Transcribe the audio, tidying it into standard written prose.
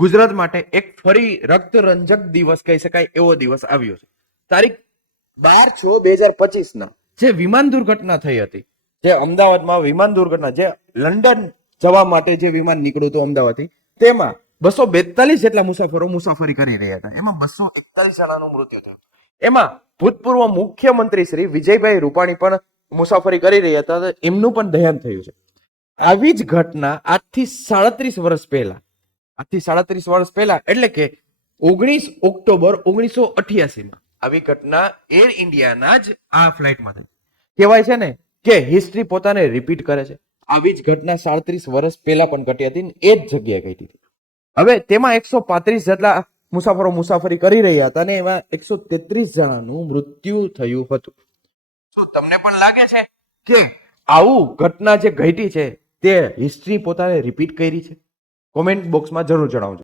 ગુજરાત માટે એક ફરી રક્તરંજક દિવસ કહી શકાય એવો દિવસ આવ્યો છે. તારીખ 12/6/2025 ના જે વિમાન દુર્ઘટના થઈ હતી, જે અમદાવાદમાં વિમાન દુર્ઘટના, જે લંડન જવા માટે જે વિમાન નીકળ્યું હતું અમદાવાદથી, તેમાં 242 જેટલા મુસાફરો મુસાફરી કરી રહ્યા હતા. એમાં 241 જણાનું મૃત્યુ થયું. એમાં ભૂતપૂર્વ મુખ્યમંત્રી શ્રી વિજયભાઈ રૂપાણી પણ મુસાફરી કરી રહ્યા હતા, એમનું પણ દેહાંત થયું છે. આવી જ ઘટના આજથી 37 વર્ષ પહેલા એટલે કે 19 ઓક્ટોબર 1988 માં આવી ઘટના એર ઇન્ડિયાના જ આ ફ્લાઇટમાં થઈ. કહેવાય છે ને કે હિસ્ટ્રી પોતાને રિપીટ કરે છે. આવી જ ઘટના 37 વર્ષ પહેલા પણ ઘટી હતી, એ જ જગ્યાએ ઘટી હતી. હવે તેમાં 135 જેટલા મુસાફરો મુસાફરી કરી રહ્યા હતા અને એમાં 133 જણાનું મૃત્યુ થયું હતું. શું તમને પણ લાગે છે કે આવું ઘટના જે ઘટી છે તે હિસ્ટ્રી પોતાને રિપીટ કરી છે? કોમેન્ટ બોક્સમાં જરૂર જણાવજો.